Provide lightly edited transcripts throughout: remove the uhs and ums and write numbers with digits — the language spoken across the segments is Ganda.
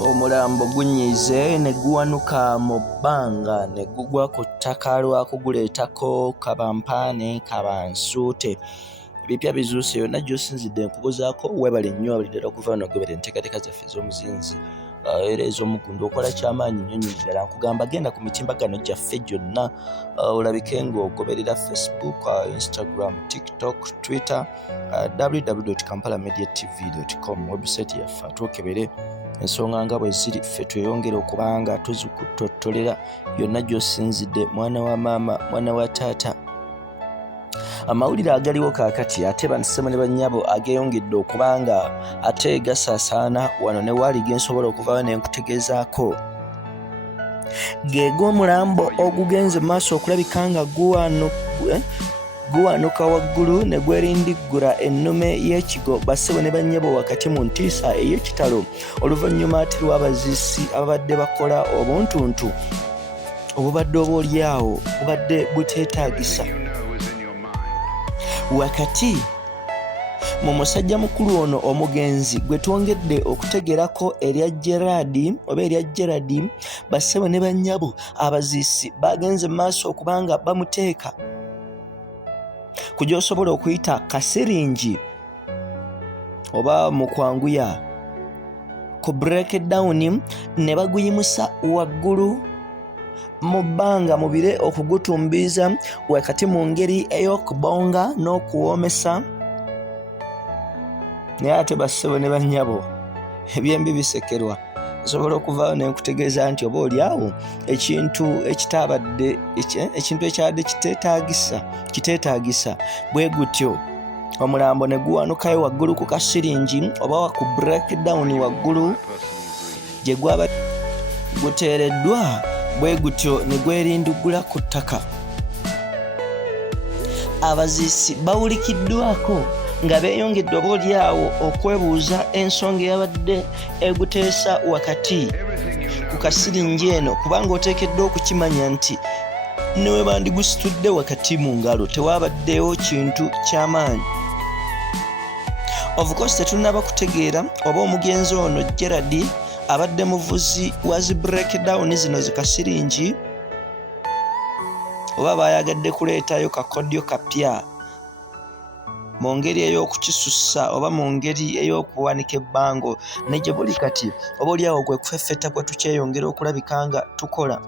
Omulambo gunyize ne guwanuka mu bbanga ne gugwa ku ttaka lwakuguleetako kabampaane kabansuute. Ebipya bizuuse yonna gy'osinzidde nkubuzaako weebale nnyo abulidde okuva wano goberera enteekateeka zaffe ez'omuzinzi era ez'omuggundu okola kyamaanyi nnyo nnyini ddala. Nkugamba genda ku mitimbagano gyaffe gyonna olabike ng'ogoberera Facebook, Instagram, TikTok, Twitter, www.kampalamediatv.com website yaffe atwokebere ensonga nga bwe ziri ffe tweyongere okubanga tuzikutottolera yonna gy'osinzidde mwana wa maama mwana wa taata. Amawulire agaliwo kaakati ate bansema ne bannyabo ageyongedde okubanga ate gasaasaana wano ne waali gensobola okuvaayo ne nkutegeezaako. Ge g'omulambo ogugenze maaso okulabika nga guwanuka waggulu ne gwerindiggula ennume y'ekigo bassebo ne bannyabo wakati mu ntiisa ey'ekitalo oluvannyuma ate lw'abaziisi ababadde bakola obuntuntu obubadde obaolyawo bubadde buteetaagisa. Wakati mu musajja mukulu ono omugenzi gwe twongedde okutegerako erya Gerard bassebo ne bannyabo abaziisi bagenze maaso okubanga bamuteeka ku gy'osobola okuyita kasiringi oba mu kwanguya ku breakdown ne baguyimusa waggulu mu bbanga mu bire okugutumbiiza wakati mu ngeri ey'okubonga n'okuwoomesa. Naye ate bassebo ne bannyabo ebyembi bisekerwa nsobola okuvaayo ne nkutegeeza nti oba oliawo ekintu ekyabadde kiteetaagisa bwe gutyo omulambo ne guwanukayo waggulu ku kasiringi oba ku breakdown waggulu gye gwaba guteereddwa bwe gutyo ne gwerinduggula ku ttaka. Abaziisi bawulikiddwako nga beeyongedde obaolyawo okwebuuza ensonga eyabadde eguteesa wakati ku kasiringi eno kubanga oteekeddwa okukimanya nti ne we bandigusitudde wakati mu ngalo tewabaddewo kintu ky'amaanyi. Of course tetunnaba kutegeera oba omugenzi ono Gerard abadde muvuzi wa zi breakdown zino zikasiringi oba bayagadde kuleetayo kakodyo kapya mu ngeri ey'okukisussa oba mu ngeri ey'okuwanika ebbango ne gye buli kati oba oliawo gwe kufeffeta kwe tukyeyongera okulabika nga tukola.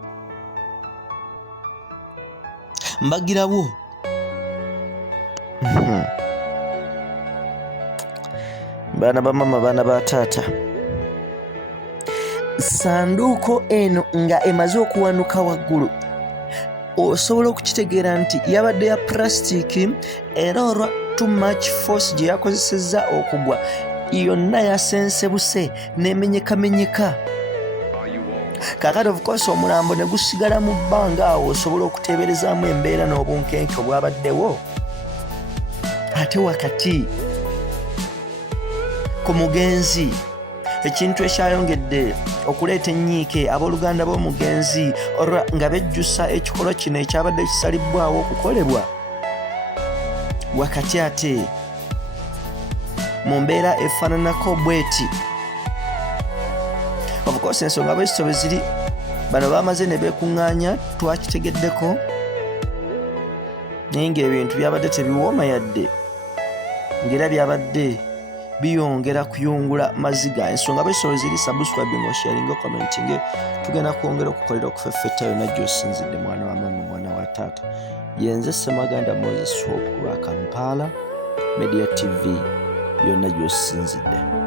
Mbagirawo baana ba mama baana ba taata, sanduuko eno nga emaze okuwanuka waggulu osobola okukitegeera nti yabadde ya plastic era olwa too much force gye yakozesezza okugwa yonna yasensebuse n'emenyekamenyeka. Kakati of course omulambo ne gusigala mu bbanga awo osobola okuteeberezaamu embeera n'obunkenke obwabaddewo. Ate wakati ku mugenzi ekintu ekyayongedde okuleeta ennyiike abooluganda b'omugenzi olwa nga bejjusa ekikolwa kino ekyabadde kisalibbwawo okukolebwa wakati ate mu mbeera efaananako bweti. Of course ensonga bwezityo ziri bano bamaze ne beekuŋŋaanya twakitegeddeko naye ng'ebintu byabadde tebiwooma yadde ng'era byabadde biyongera kuyungula maziga. Ensonga bwezityo ziri subscribing osharinga commenting tugenda kwongera okukolera okufeffetta yonna gy'osinzidde mwana wa mama mwana wa taata. Yenze Ssemaganda Moses Hope wa Kampala Media TV yonna gy'osinzidde.